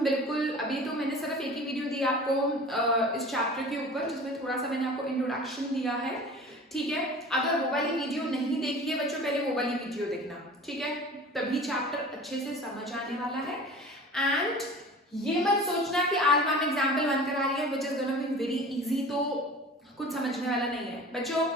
बिल्कुल अभी तो मैंने सिर्फ एक ही वीडियो दी आपको इस चैप्टर के ऊपर, जिसमें थोड़ा सा मैंने आपको इंट्रोडक्शन दिया है, ठीक है। अगर वो वाली वीडियो नहीं देखी है बच्चों, पहले वो वाली वीडियो देखना, ठीक है, तभी चैप्टर अच्छे से समझ आने वाला है। एंड ये मत सोचना कि आज मैम एग्जाम्पल 1 करा रही है which is gonna be very easy, तो कुछ समझने वाला नहीं है बच्चों।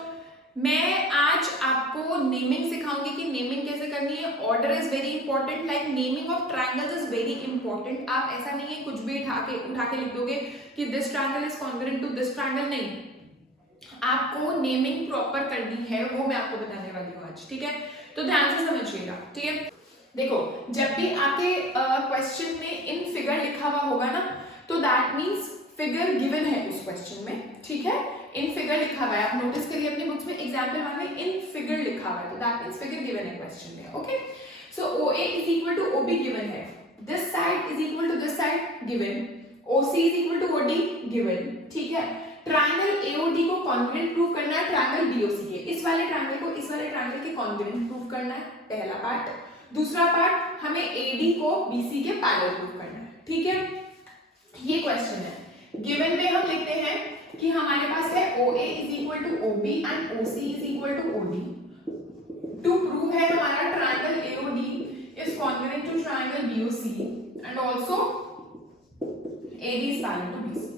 मैं आज आपको नेमिंग सिखाऊंगी कि नेमिंग कैसे करनी है। Order is very important, like naming of triangles is very important. आप ऐसा नहीं है कुछ भी उठा के लिख दोगे कि this triangle is congruent to this triangle, नहीं, आपको नेमिंग प्रॉपर करनी है, वो मैं आपको बताने वाली हूँ आज, ठीक है। तो ध्यान से समझिएगा, ठीक है। देखो, जब भी आपके क्वेश्चन में इन फिगर लिखा हुआ होगा ना, तो दैट मीन्स फिगर गिवन है उस क्वेश्चन में, ठीक है। इन फिगर लिखा हुआ है, आप नोटिस करिए अपनी बुक्स में एग्जाम्पल 1 में इन फिगर लिखा हुआ है, तो दैट मीन्स फिगर गिवन है क्वेश्चन में, okay. So OA is equal to OB given है, this side is equal to this side given, OC is equal to OD given, ठीक है। ट्रायंगल AOD को कॉन्ग्रुएंट प्रूव करना है triangle BOC के, इस वाले ट्रायंगल को इस वाले ट्रायंगल के कॉन्ग्रुएंट प्रूव करना है, पहला पार्ट। दूसरा पार्ट, हमें AD को BC के पैरेलल प्रूव करना है, ठीक है। ये क्वेश्चन है, गिवन में हम लिखते हैं कि हमारे पास है OA is equal to OB and OC is equal to OD। To prove है हमारा triangle AOD is congruent to triangle BOC and also AD is parallel to BC।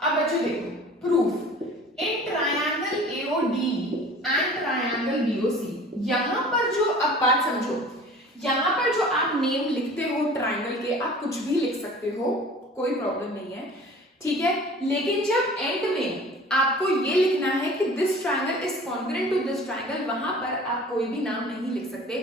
अब बच्चों देखो, proof in triangle AOD and triangle BOC, यहां पर जो, अब बात समझो, यहां पर जो आप नेम लिखते हो ट्रायंगल के, आप कुछ भी लिख सकते हो, कोई प्रॉब्लम नहीं है, ठीक है। लेकिन जब एंड में आपको ये लिखना है कि this triangle is congruent to this triangle, वहां पर आप कोई भी नाम नहीं लिख सकते।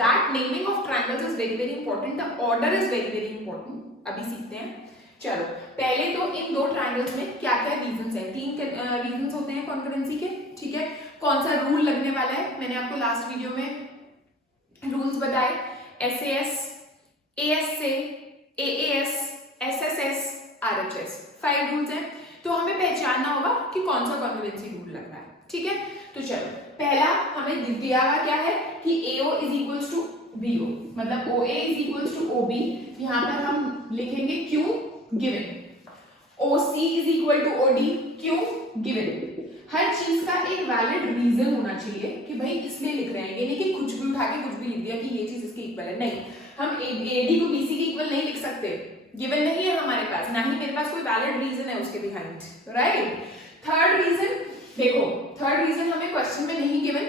That naming of triangles is very very important, the order is very very important. अभी सीखते हैं, चलो। पहले तो इन दो ट्रायंगल्स में क्या क्या रीजंस हैं, 3 रीजंस होते हैं कॉन्करेंसी के, ठीक है। कौन सा रूल लगने वाला है, मैंने आपको लास्ट वीडियो में रूल्स बताए, SAS, ASA, AAS, SSS, RHS, 5 rules हैं। तो हमें पहचानना होगा कि कौन सा कॉन्करेंसी रूल लग रहा है, ठीक है। तो चलो, पहला हमें दिया हुआ क्या है कि AO is equals to BO, मतलब OA is equals to OB, यहां पर हम लिखेंगे Q given, OC is equal to OD, Q given. हर चीज का एक वैलिड रीजन होना चाहिए कि भाई इसलिए लिख रहे हैं, ये नहीं कि कुछ भी उठा के कुछ भी लिख दिया कि ये चीज इसके इक्वल है, नहीं। हम AD को BC के इक्वल नहीं लिख सकते, गिवन नहीं है हमारे पास, ना ही मेरे पास कोई वैलिड रीजन है उसके बिहाइंड, राइट। थर्ड रीजन देखो, थर्ड रीजन हमें क्वेश्चन में नहीं गिवन,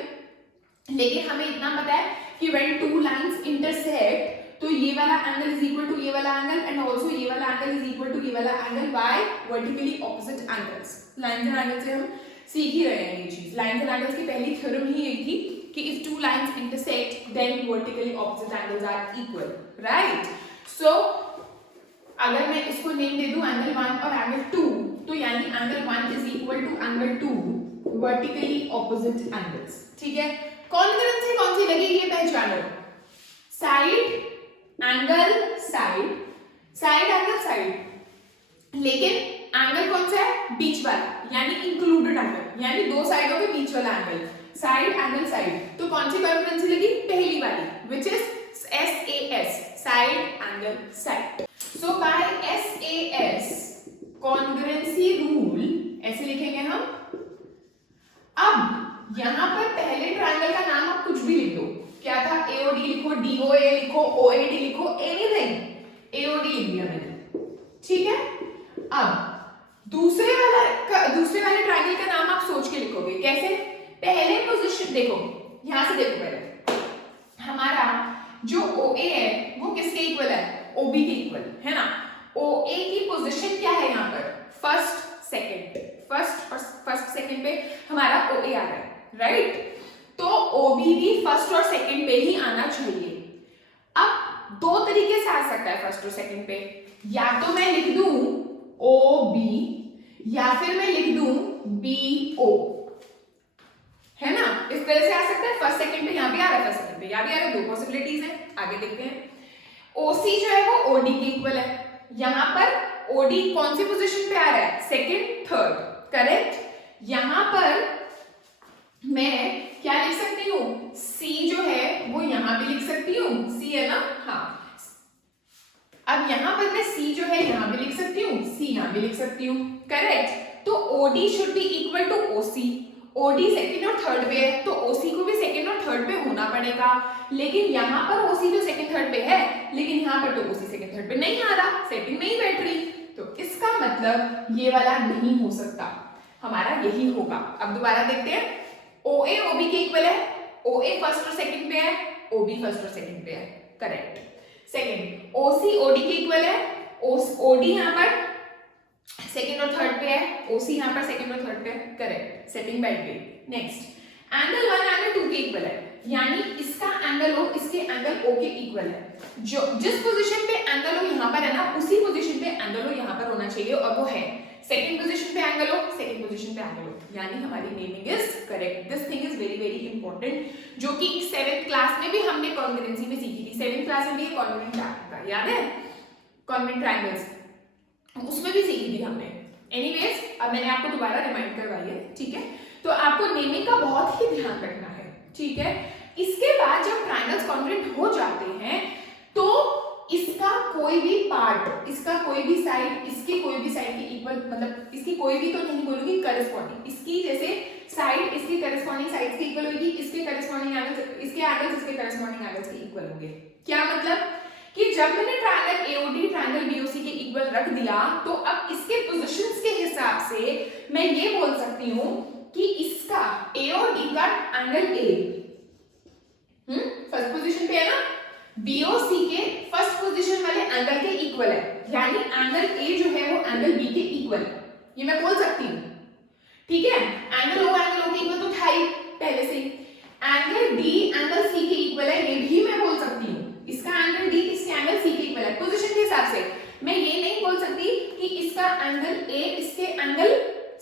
लेकिन हमें इतना पता है कि व्हेन टू लाइंस इंटरसेक्ट, तो ये वाला एंगल इज इक्वल टू ये वाला एंगल एंड आल्सो ये वाला एंगल इज इक्वल टू ये वाला angle by vertically opposite angles. Lines and angles से हम सीख ही रहे हैं ये चीज। लाइंस एंड एंगल्स की पहली थ्योरम ही यही थी कि if two lines intersect then vertically opposite angles are equal, right. So अगर मैं इसको नेम दे दूं एंगल 1 और एंगल 2, तो यानी angle 1 is equal to angle 2 vertically opposite angles, ठीक है। कॉन्करेंसी कौन सी लगेगी ये पहचानो, side angle side, side angle side, लेकिन एंगल कौन सा है, बीच वाला, यानी इंक्लूडेड एंगल, यानी दो साइडों के बीच वाला एंगल, साइड एंगल साइड। तो कौन सी कॉन्करेंसी लगी, पहली वाली, which is SAS, side angle side. So by SAS concurrency rule ऐसे लिखेंगे हम। अब यहां पर पहले ट्रायंगल का नाम आप कुछ भी लिख दो, क्या था, AOD लिखो, DOA लिखो, OAD लिखो, एनीथिंग, AOD लिख दिया मैंने, ठीक है। अब दूसरे वाले ट्रायंगल का नाम आप सोच के लिखोगे, कैसे, पहले पोजीशन देखो, यहां से देखो, पहले हमारा जो OA है वो किसके इक्वल है, OB के इक्वल है ना। OA की पोजीशन क्या है यहाँ पर, फर्स्ट सेकंड, फर्स्ट सेकंड पे हमारा OA आ रहा है, राइट। तो OB भी फर्स्ट और सेकंड पे ही आना चाहिए। अब दो तरीके से आ सकता है फर्स्ट और सेकंड पे, या तो मैं लिख दूं OB या फिर मैं लिख दूं BO, है ना, इस तरह से आ सकता है। फर्स्ट सेकंड पे यहां भी आ रहा है, फर्स्ट सेकंड पे यहां भी आ रहा है, दो पॉसिबिलिटीज हैं, आगे देखते हैं। OC जो है वो OD के इक्वल है, यहां पर OD कौन सी पोजीशन पे आ रहा है, सेकंड थर्ड, करेक्ट। यहां पर मैं क्या लिख सकती हूँ, C जो है वो यहां भी लिख सकती हूँ, C है ना, हाँ। अब यहाँ पर मैं C जो है यहाँ भी लिख सकती हूँ, C यहाँ भी लिख सकती हूँ, करेक्ट। तो OD should be equal to OC। OD second और थर्ड पे है तो OC को भी सेकंड और थर्ड पे होना पड़ेगा, लेकिन यहाँ पर OC तो सेकंड थर्ड पे है, लेकिन यहाँ पर तो OC सेकंड थर्ड पे नहीं आ रहा, सेटिंग नहीं बैठ रही, तो इसका मतलब ये वाला नहीं हो सकता, हमारा यही होगा। अब दोबारा देखते हैं, OA OB के इक्वल है, OA फर्स्ट और सेकंड पे है, OB फर्स्ट और सेकंड पे है, करेक्ट। सेकंड OC OD के इक्वल है, OD यहाँ पर सेकंड और थर्ड पे है, OC यहाँ पर सेकंड और थर्ड पे है, करेक्ट, सेटिंग बैठ गई। नेक्स्ट एंगल 1 एंगल 2 के इक्वल है, यानी इसका एंगल O इसके एंगल O के इक्वल है। जो जिस पोजीशन पे एंगल O यहाँ पर है ना, उसी पोजीशन पे एंगल O यहाँ पर होना चाहिए, और वो है सेकंड पोजीशन पे एंगल O, सेकंड पोजीशन पे एंगल O, यानी हमारी naming is correct. This thing is very very important, जो कि 7th क्लास में भी हमने कॉन्ग्रुएंसी में सीखी थी। 7th क्लास में भी ये कॉन्ग्रुएंट था, याद है, कॉन्ग्रुएंट ट्रायंगल्स, उसमें भी सीखी थी हमने। एनीवेज अब मैंने आपको दोबारा रिमाइंड करवाई है, ठीक है। तो आपको नेमिंग का बहुत ही ध्यान रखना है, ठीक है। इसके बाद जब ट्रायंगल्स कॉन्ग्रुएंट हो जाते हैं तो इसका कोई भी पार्ट, इसका कोई भी साइड, इसकी कोई भी साइड के इक्वल, मतलब इसकी कोई भी तो नहीं बोलूंगी, करस्पॉन्डिंग, इसकी जैसे साइड इसकी करस्पॉन्डिंग साइड के इक्वल होगी, इसके करस्पॉन्डिंग एंगल्स, इसके एंगल्स इसके करस्पॉन्डिंग एंगल्स के इक्वल होंगे। क्या मतलब कि जब मैंने ट्रायंगल AOD ट्रायंगल BOC के इक्वल रख दिया, तो अब इसके पोजीशंस के हिसाब से मैं ये बोल सकती हूँ कि इसका AOD का एंगल A फर्स्ट पोजीशन पे है ना, BOC के फर्स्ट पोजीशन वाले एंगल के इक्वल है, यानी एंगल A जो है वो एंगल B के इक्वल है, ये मैं बोल सकती हूँ, ठीक है। एंगल O के इक्वल तो था ही पहले से। एंगल D एंगल C के इक्वल है, ये भी मैं बोल सकती हूँ, इसका एंगल D इसके एंगल C के इक्वल है। पोजीशन के हिसाब से मैं ये नहीं बोल सकती कि इसका एंगल A इसके एंगल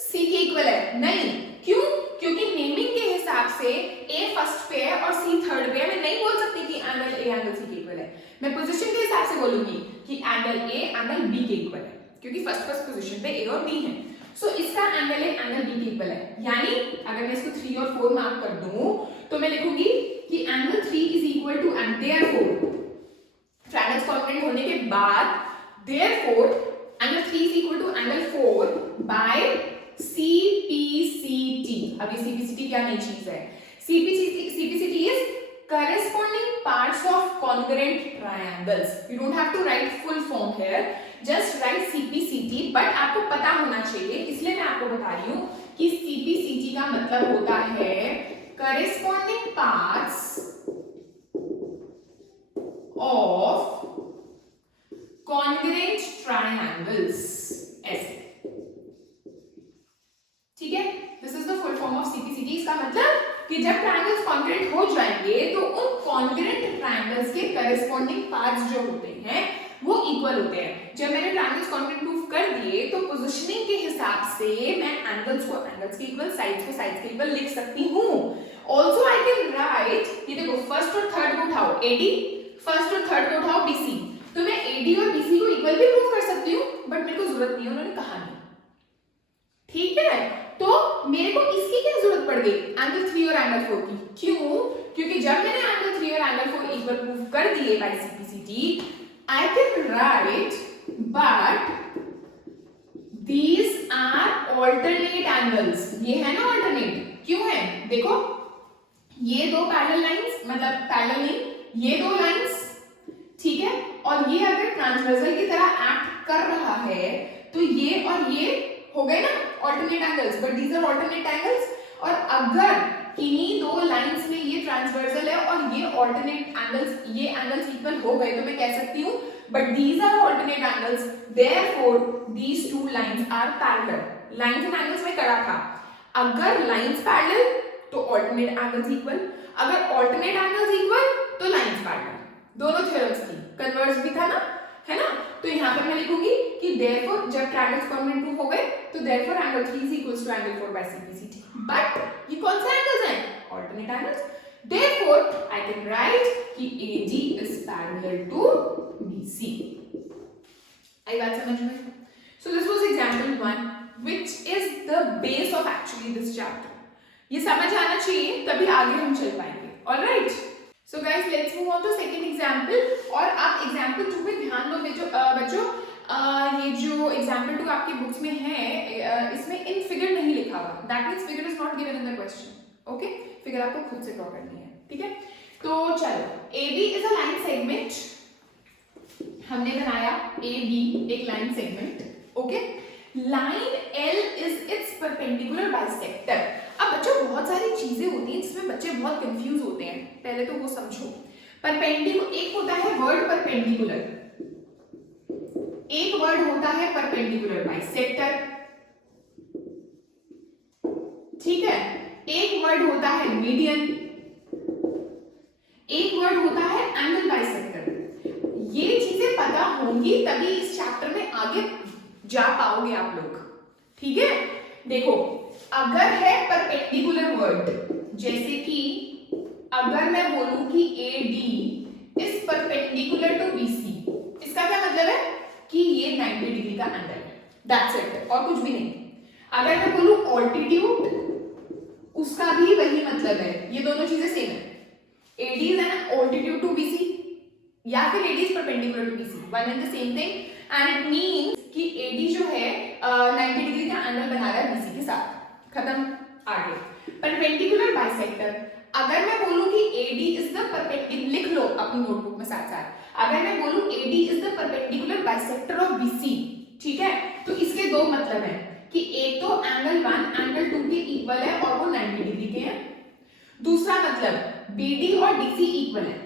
C के इक्वल है, नहीं, क्यों? क्योंकि नेमिंग के हिसाब से A फर्स्ट पे है और C थर्ड पे है, मैं नहीं बोल सकती कि एंगल A एंगल C के इक्वल है, मैं पोजीशन के हिसाब से बोलूंगी कि एंगल A एंगल B के इक्वल है, क्योंकि फर्स्ट पोजीशन पे A और B है। सो इसका एंगल A एंगल B के इक्वल है, यानी अगर मैं इसको 3 और 4 मार्क कर दूं तो मैं लिखूंगी कि angle 3 is equal to, and therefore triangles congruent होने के बाद therefore angle 3 is equal to angle 4 by CPCT। अब ये CPCT क्या नई चीज है? CPCT is corresponding parts of congruent triangles. You don't have to write full form here, just write CPCT, but आपको पता होना चाहिए, इसलिए मैं आपको बता रही हूँ कि CPCT का मतलब होता है corresponding parts of congruent triangles, ऐसे, ठीक है। This is the full form of CPCT। इसका मतलब कि जब ट्रायंगल्स कॉन्ग्रुएंट हो जाएंगे तो उन कॉन्ग्रुएंट ट्रायंगल्स के करस्पॉन्डिंग पार्ट्स जो होते हैं वो इक्वल होते हैं। जब मैंने ट्रायंगल्स कॉन्ग्रुएंट प्रूव कर दिए तो पोजीशनिंग के हिसाब से मैं एंगल्स को एंगल्स के इक्वल, साइड्स को साइड्स के इक्वल लिख सकती हूँ। ऑल्सो आई कैन राइट, ये देखो फर्स्ट और थर्ड को उठाओ AD, फर्स्ट और थर्ड को उठाओ BC, तो मैं AD और BC को इक्वल भी प्रूव कर सकती हूँ, बट मेरे को जरूरत नहीं है, उन्होंने कहा नहीं, ठीक है। तो मेरे को इसकी क्या जरूरत पड़ गई, एंगल 3 और एंगल 4 की, क्यों? क्योंकि जब मैंने एंगल 3 और एंगल 4 इक्वल प्रूव कर दिए by CPCT, I can write but these are alternate angles. ये है ना ऑल्टरनेट, क्यों है? देखो ये दो पैरेलल लाइंस, मतलब पैरेलल नहीं, ये दो लाइंस, ठीक है, और ये अगर ट्रांसवर्सल की तरह एक्ट कर रहा है तो ये और ये हो गए ना alternate angles, but these are alternate angles. और अगर इन्हीं दो लाइंस में ये ट्रांसवर्सल है और ये ऑल्टरनेट एंगल्स, ये एंगल्स इक्वल हो गए, तो मैं कह सकती हूँ but these are alternate angles, therefore these two lines are parallel. Lines and angles में करा था, अगर लाइंस पैरेलल तो ऑल्टरनेट एंगल्स इक्वल, अगर ऑल्टरनेट एंगल्स इक्वल तो लाइंस पैरेलल, दोनों थ्योरम्स थी, कन्वर्ज भी था ना, है ना। तो यहाँ पर मैं लिखूंगी कि देयरफॉर जब ट्रायंगल्स कॉन्ग्रुएंट प्रूव हो गए तो therefore angle 3 is equals to angle 4 by CPCT, but ये कौन से एंगल्स हैं? Alternate angles. Therefore I can write कि AD is parallel to BC। आई बात समझ में? So this was example 1 which is the base of actually this chapter. ये समझ आना चाहिए, तभी आगे हम चल पाएंगे। Alright, so guys let's move on to second example. और आप एग्जांपल 2 पे ध्यान दो बच्चों, ये जो एग्जांपल 2 आपकी बुक्स में है, इसमें इन फिगर नहीं लिखा हुआ, that means figure is not given in the question. Okay, figure आपको खुद से ड्रॉ करनी है, ठीक है। तो चलो, AB is a line segment, हमने बनाया AB एक line segment, okay. Line L is it's perpendicular bisector. अब बच्चों बहुत सारी चीजें होती हैं जिसमें बच्चे बहुत कंफ्यूज होते हैं, पहले तो वो समझो। परपेंडिकुलर एक होता है वर्ड परपेंडिकुलर, एक वर्ड होता है परपेंडिकुलर बाइसेक्टर, ठीक है। एक वर्ड होता है मीडियन, एक वर्ड होता है एंगल बाइसेक्टर। ये चीजें पता होंगी तभी इस चैप्टर में आगे जा पाओगे आप लोग, ठीक है। देखो, अगर है परपेंडिकुलर वर्ड, जैसे कि अगर मैं बोलूं कि AD is perpendicular to BC, इसका क्या मतलब है कि ये 90 डिग्री का एंगल है, दैट्स इट, और कुछ भी नहीं। अगर मैं बोलूं ऑल्टीट्यूड, उसका भी वही मतलब है, ये दोनों चीजें सेम है। AD is an altitude to BC या फिर AD is perpendicular to BC, one and the same thing, and it means कि AD जो है 90 डिग्री का एंगल बना रहा है BC के साथ, खत्म। आगे परपेंडिकुलर बाइसेक्टर, अगर मैं बोलूं कि AD is the perpendicular, लिख लो अपनी नोटबुक में साथ साथ, अगर मैं बोलूं AD is the perpendicular bisector of BC, ठीक है, तो इसके दो मतलब हैं कि एक तो एंगल 1 एंगल 2 के इक्वल है और वो 90 डिग्री के हैं, दूसरा मतलब BD और DC इक्वल है,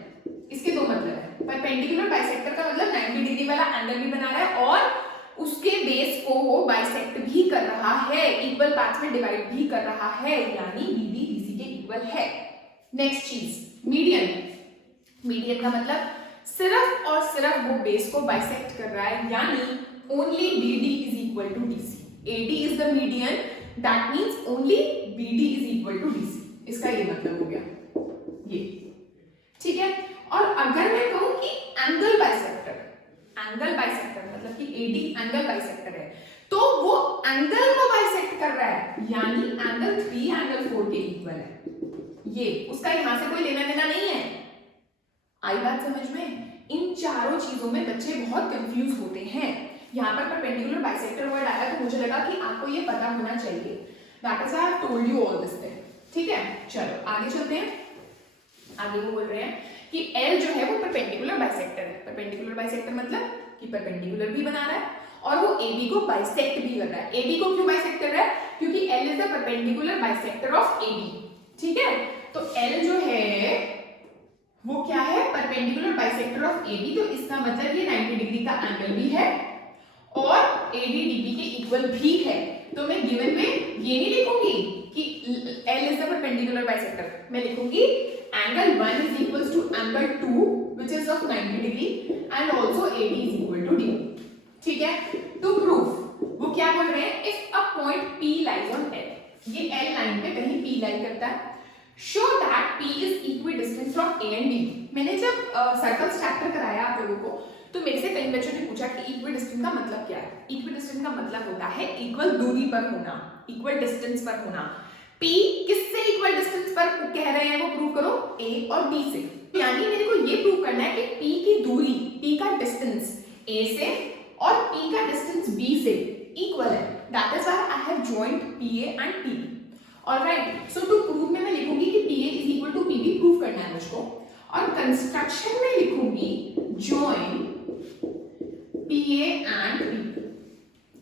इसके दो मतलब है। परपेंडिकुलर बाइसेक्टर का मतलब 90 डिग्री वाला एंगल भी बना रहा है और उसके बेस को वो बाइसेक्ट भी कर रहा है, इक्वल पार्ट्स में डिवाइड भी कर रहा है, यानी BD DC के इक्वल है। नेक्स्ट चीज मीडियन, मीडियन का मतलब सिर्फ और सिर्फ वो बेस को बाइसेक्ट कर रहा है, यानी only BD is equal to DC। AD is the median, that means only BD is equal to DC, इसका ये मतलब हो गया ये, ठीक है। और अगर मैं कहूं कि एंगल बाइसेक्टर, एंगल बाइसेक्टर मतलब कि AD एंगल बाइसेक्टर है, तो वो एंगल को बाइसेक्ट कर रहा है, यानी एंगल 3 एंगल 4 के इक्वल है, ये उसका यहां से कोई लेना देना नहीं है। आई बात समझ में? इन चारों चीजों में बच्चे बहुत कंफ्यूज होते हैं। यहाँ पर परपेंडिकुलर बाइसेक्टर वर्ड आया तो मुझे लगा कि आपको ये पता होना चाहिए, that is I have told you all this thing, ठीक है। चलो आगे चलते हैं। आगे वो बोल रहे हैं कि L जो है वो परपेंडिकुलर बाइसेक्टर है। परपेंडिकुलर बाइसेक्टर मतलब कि परपेंडिकुलर भी बना रहा है और वो AB को बाइसेक्ट भी कर रहा है। AB को क्यों बाइसेक्ट कर रहा है? क्योंकि L is the perpendicular bisector of AB, ठीक है। तो L जो है वो क्या है? परपेंडिकुलर बाइसेक्टर ऑफ AB, तो इसका मतलब ये 90 डिग्री का एंगल भी है और AD DB के इक्वल भी है। तो मैं गिवन में ये नहीं लिखूंगी कि L is the perpendicular bisector, मैं लिखूंगी angle 1 is equals to angle 2 which is of 90 degree and also AD is equal to D, ठीक है। To prove, वो क्या बोल रहे हैं? If a point P lies on L, ये L लाइन पे कहीं P लाई करता है, show that P is equidistant from A and B। मैंने जब सर्कल्स चैप्टर कराया आप लोगों को तो मेरे से कई बच्चों ने पूछा कि इक्विडिस्टेंट का मतलब क्या है। इक्विडिस्टेंट का मतलब होता है इक्वल दूरी पर होना, इक्वल डिस्टेंस पर होना। P किससे इक्वल डिस्टेंस पर कह रहे हैं वो प्रूव करो, A और B से। यानी मेरे को ये प्रूव करना है कि P की दूरी, P का डिस्टेंस A से और P का डिस्टेंस B से इक्वल है। That is why I have joined PA and PB। Alright, so to prove में मैं लिखूंगी कि PA is equal to PB, prove करना है मुझको। और कंस्ट्रक्शन में लिखूंगी जॉइन PA एंड PB।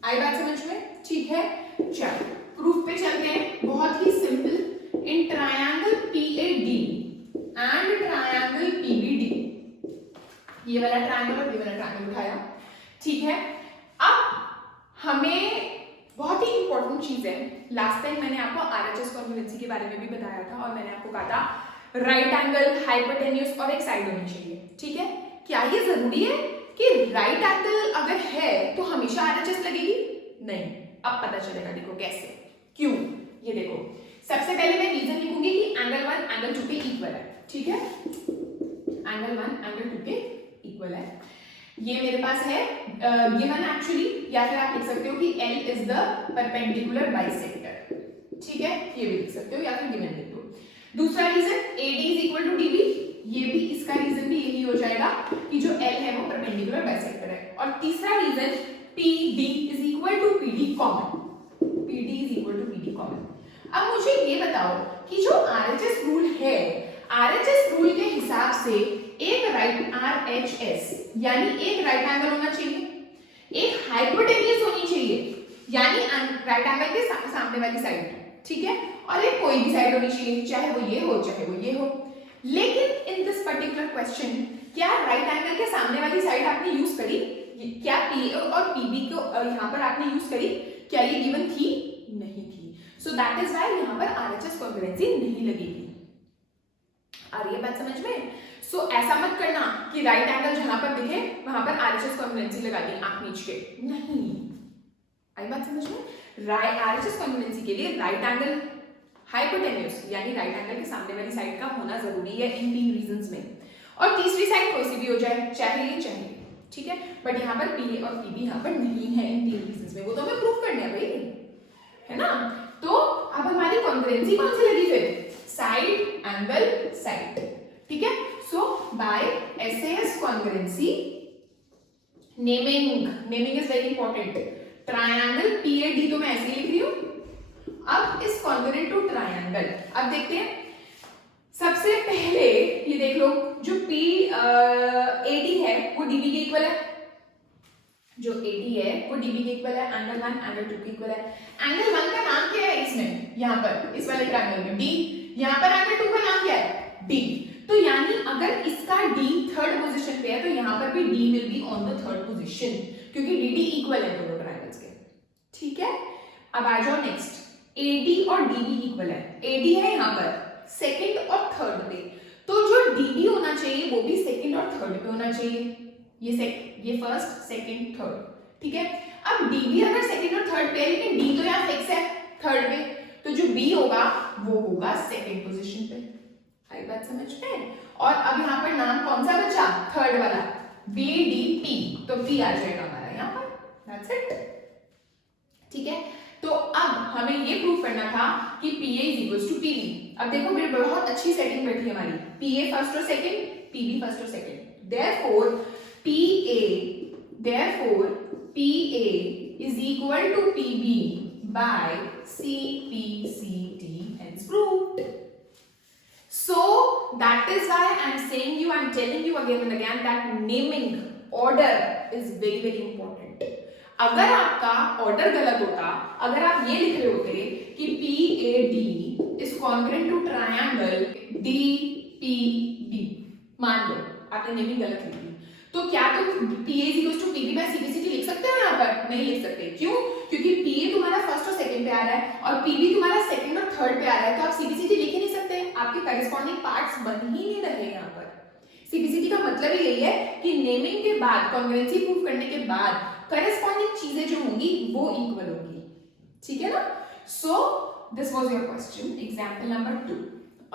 आई बात समझ में? ठीक है, चलो प्रूफ पे चलते हैं। बहुत ही simple, in triangle PAD and triangle PBD, ये वाला ट्रायंगल और ये वाला ट्रायंगल उठाया, ठीक है। अब हमें बहुत ही इंपॉर्टेंट चीज है, लास्ट टाइम मैंने आपको RHS कॉन्ग्रुएंसी के बारे में भी बताया था और मैंने आपको कहा था राइट एंगल, हाइपोटेन्यूज और एक साइड होनी चाहिए, ठीक है। क्या ये जरूरी है कि राइट एंगल अगर है तो हमेशा RHS लगेगी? नहीं, अब पता चलेगा, देखो कैसे, क्यों, ये देखो। सबसे पहले मैं रीजन लिखूंगी कि एंगल 1 एंगल 2 के इक्वल है, ठीक है। एंगल 1 एंगल 2 के इक्वल है, ये मेरे पास है गिवन एक्चुअली, या फिर आप लिख सकते हो कि L is the perpendicular bisector, ठीक है, ये भी लिख सकते हो या फिर गिवन लिख दो। दूसरा reason AD is equal to DB, ये भी, इसका रीजन भी यही हो जाएगा कि जो L है वो परपेंडिकुलर बाइसेक्टर है। और तीसरा reason PD is equal to PD common, PD is equal to PD common. अब मुझे ये बताओ कि जो RHS रूल है, RHS रूल के हिसाब से एक राइट RHS यानी एक राइट एंगल होना चाहिए, एक हाइपोटेन्यूज होनी चाहिए यानी राइट एंगल के सामने वाली साइड, ठीक है, और एक कोई भी साइड होनी चाहिए, चाहे वो ये हो चाहे वो ये हो। लेकिन इन दिस पर्टिकुलर क्वेश्चन क्या राइट एंगल के सामने वाली साइड आपने यूज करी? क्या PA और PB को यहाँ पर आपने यूज करी? क्या ये गिवन थी? नहीं थी। सो दैट इज व्हाई यहाँ पर RHS कॉन्ग्रुएंसी नहीं लगेगी। आ रही है बात समझ में? सो ऐसा मत करना कि राइट एंगल जहां पर दिखे वहां पर RHS कॉन्ग्रुएंसी लगा दी आंख नीच के, नहीं। आई बात समझ में? RHS कॉन्ग्रुएंसी के लिए राइट एंगल हाइपोटेन्यूज यानी राइट एंगल के सामने वाली साइड का होना जरूरी है इन 3 रीजंस में। और तीसरी साइड कोई सी भी हो जाए, चाहे ये चाहे, ठीक है, बट यहाँ पर PA और PB यहाँ पर नहीं है इन 3 रीजंस में, वो तो हमें प्रूव करने हैं भाई, है ना। तो अब हमारी कॉन्ग्रुएंसी कौन सी लगी फिर? साइड एंगल साइड, ठीक है। So by SAS congruency naming is very important. Triangle PAD तो मैं ऐसे ही लिख रही हूँ। अब इस कॉन्ग्रुएंट टू ट्रायंगल, अब देखते हैं। सबसे पहले ये देख लो, जो PAD है वो DB के इक्वल है, जो AD है वो DB के इक्वल है, एंगल 1 एंगल 2 के इक्वल है। एंगल 1 का नाम क्या है इसमें? यहाँ पर इस वाले ट्रायंगल में D, यहाँ पर एंगल 2 का नाम क्या है? D। तो यानी अगर इसका D थर्ड पोजीशन पे है तो यहाँ पर भी D will be on the third position, क्योंकि DD इक्वल है दोनों ट्रायंगल्स के, ठीक है। अब आ जाओ नेक्स्ट, AD और DB इक्वल है। AD है यहाँ पर सेकंड और थर्ड पे, तो जो DB होना चाहिए वो भी सेकंड और थर्ड पे होना चाहिए। ये फर्स्ट सेकंड थर्ड, ठीक है। अब DB अगर सेकंड और थर्ड पे है लेकिन D तो यहाँ फिक्स है थर्ड पे, तो जो B होगा वो होगा सेकंड पोजीशन पे। आई बात समझ में? और अब यहाँ पर नाम कौन सा बचा? थर्ड वाला, BDP, तो P आ जाएगा हमारा यहाँ पर, दैट्स इट, ठीक है। तो अब हमें ये प्रूव करना था कि PA is equals to PB। अब देखो मेरी बहुत अच्छी सेटिंग बैठी है हमारी, PA फर्स्ट और सेकंड, PB फर्स्ट और second, therefore PA is equal to PB by CPCT, hence proved. So that is why I am saying you, I am telling you again and again that naming order is very very important. अगर आपका order गलत होता, अगर आप ये लिख रहे होते कि PAD is congruent to triangle DPB, मान लो आपने नेमिंग गलत लिखी, तो क्या तुम PA is equals to PB by CPCT लिख सकते हो? यहाँ पर नहीं लिख सकते। क्यों? क्योंकि PA तुम्हारा फर्स्ट और सेकंड पे आ रहा है और PB तुम्हारा सेकंड और थर्ड पे आ रहा है, तो आप CPCT लिख ही नहीं सकते, आपके करेस्पॉन्डिंग पार्ट्स बन ही नहीं रहे यहाँ पर। CPCT का मतलब ही यही है कि नेमिंग के बाद, कॉन्ग्रुएंसी प्रूव करने के बाद करेस्पॉन्डिंग चीजें जो होंगी वो इक्वल होंगी, ठीक है ना। सो this was your question, example number 2।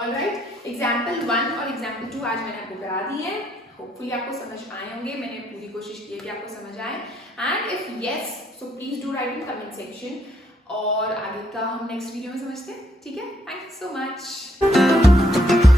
Alright, example 1 और एग्जांपल 2 आज मैंने आपको करा दिए हैं। होपफुली आपको समझ आए होंगे, मैंने पूरी कोशिश की है कि आपको समझ आए, and if yes so please do right in comment section, और आगे का हम नेक्स्ट वीडियो में समझते हैं, ठीक है। Thank you so much.